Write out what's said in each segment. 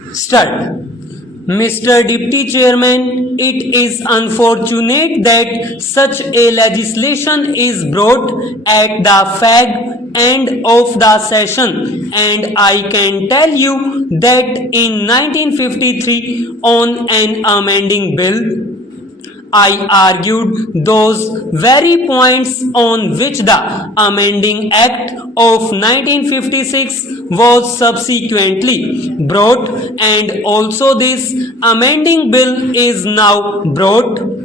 Start. Mr. Deputy Chairman, it is unfortunate that such a legislation is brought at the fag end of the session, and I can tell you that in 1953 on an amending bill, I argued those very points on which the Amending Act of 1956 was subsequently brought, and also this amending bill is now brought.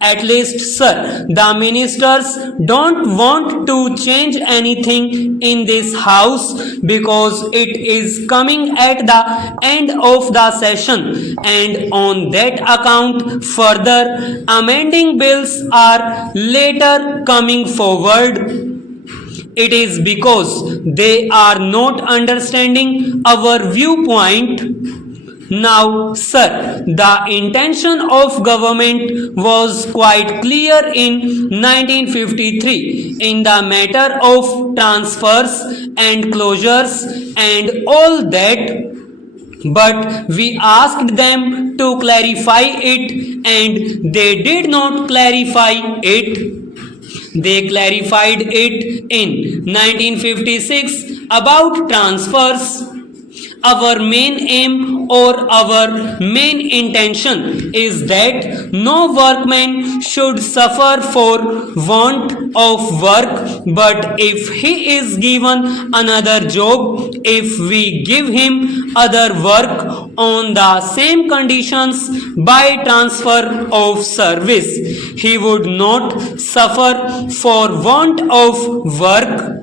At least, sir, the ministers don't want to change anything in this house because it is coming at the end of the session, and on that account, further amending bills are later coming forward. It is because they are not understanding our viewpoint. Now, sir, the intention of government was quite clear in 1953 in the matter of transfers and closures and all that, but we asked them to clarify it and they did not clarify it. They clarified it in 1956 about transfers. Our main aim or our main intention is that no workman should suffer for want of work, but if he is given another job, if we give him other work on the same conditions by transfer of service, he would not suffer for want of work.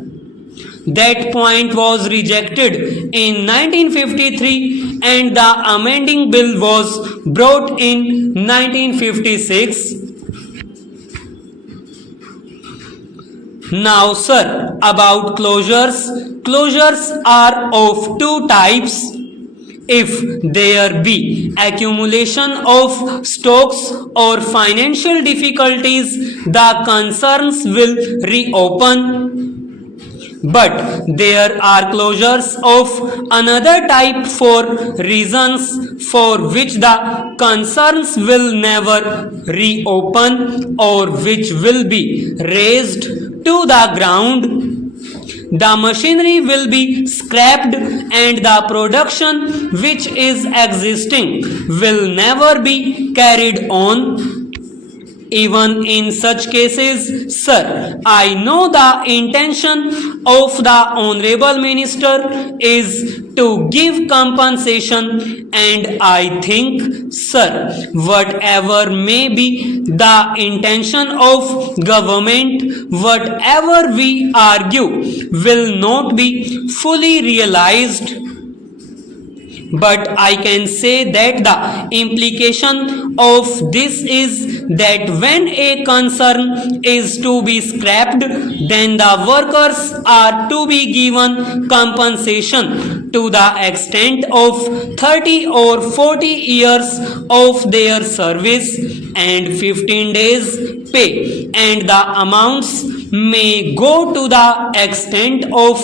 That point was rejected in 1953 and the amending bill was brought in 1956. Now, sir, about closures. Closures are of two types. If there be accumulation of stocks or financial difficulties, the concerns will reopen. But there are closures of another type for reasons for which the concerns will never reopen or which will be razed to the ground. The machinery will be scrapped and the production which is existing will never be carried on. Even in such cases, sir, I know the intention of the Honorable Minister is to give compensation, and I think, sir, whatever may be the intention of government, whatever we argue will not be fully realized. But I can say that the implication of this is that when a concern is to be scrapped, then the workers are to be given compensation to the extent of 30 or 40 years of their service and 15 days pay, and the amounts may go to the extent of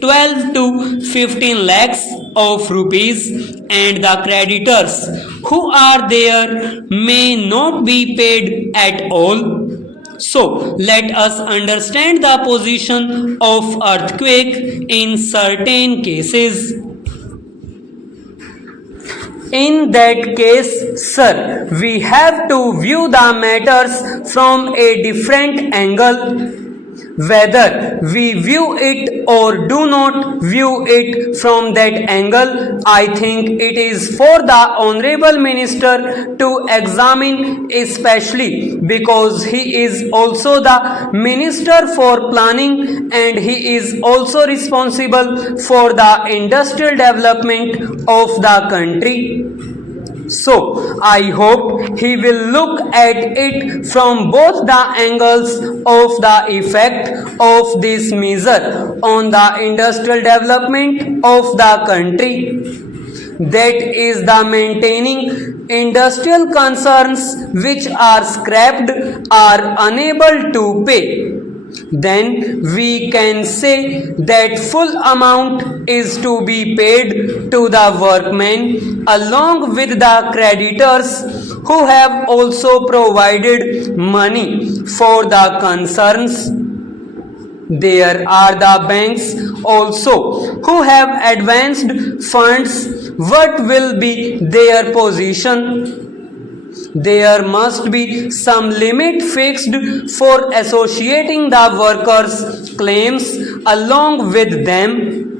12 to 15 lakhs of rupees, and the creditors who are there may not be paid at all. So, let us understand the position of earthquake in certain cases. In that case, sir, we have to view the matters from a different angle. Whether we view it or do not view it from that angle, I think it is for the Honorable Minister to examine, especially because he is also the Minister for Planning and he is also responsible for the industrial development of the country. So, I hope he will look at it from both the angles of the effect of this measure on the industrial development of the country. That is the maintaining industrial concerns which are scrapped are unable to pay. then we can say that full amount is to be paid to the workmen along with the creditors who have also provided money for the concerns. There are the banks also who have advanced funds. What will be their position? There must be some limit fixed for associating the workers' claims along with them.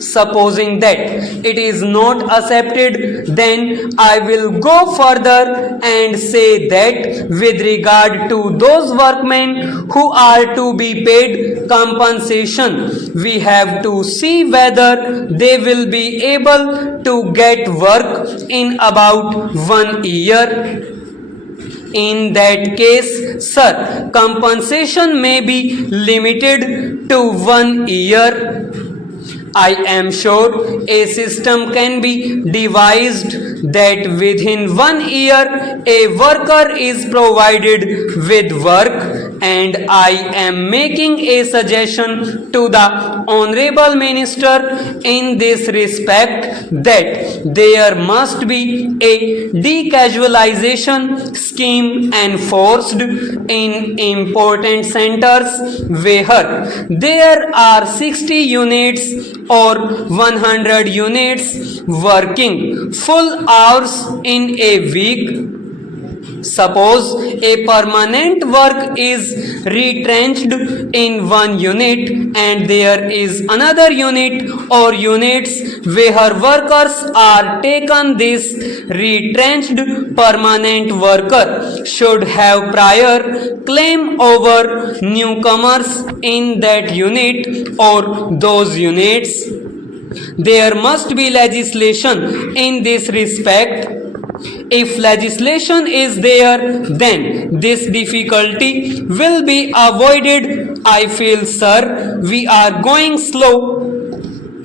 Supposing that it is not accepted, then I will go further and say that with regard to those workmen who are to be paid compensation, we have to see whether they will be able to get work in about 1 year. In that case, sir, compensation may be limited to 1 year. I am sure a system can be devised that within 1 year a worker is provided with work, and I am making a suggestion to the Honorable Minister in this respect that there must be a decasualization scheme enforced in important centers where there are 60 units or 100 units working full hours in a week. Suppose a permanent work is retrenched in one unit and there is another unit or units where workers are taken. This retrenched permanent worker should have prior claim over newcomers in that unit or those units. There must be legislation in this respect. If legislation is there, then this difficulty will be avoided. I feel, sir, we are going slow.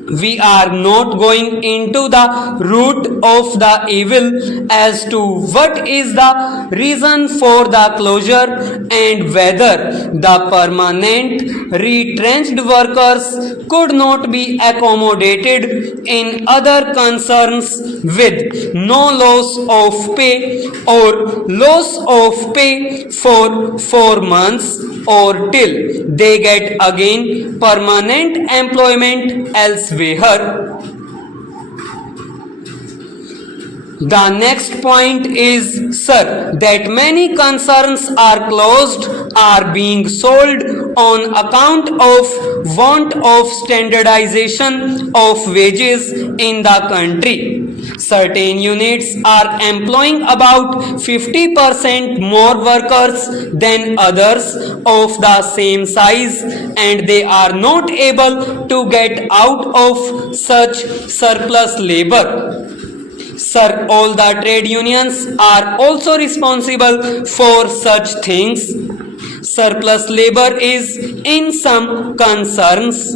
We are not going into the root of the evil as to what is the reason for the closure and whether the permanent retrenched workers could not be accommodated in other concerns with no loss of pay or loss of pay for 4 months or till they get again permanent employment elsewhere. The next point is, sir, that many concerns are closed, are being sold on account of want of standardization of wages in the country. Certain units are employing about 50% more workers than others of the same size, and they are not able to get out of such surplus labor. Sir, all the trade unions are also responsible for such things. Surplus labor is in some concerns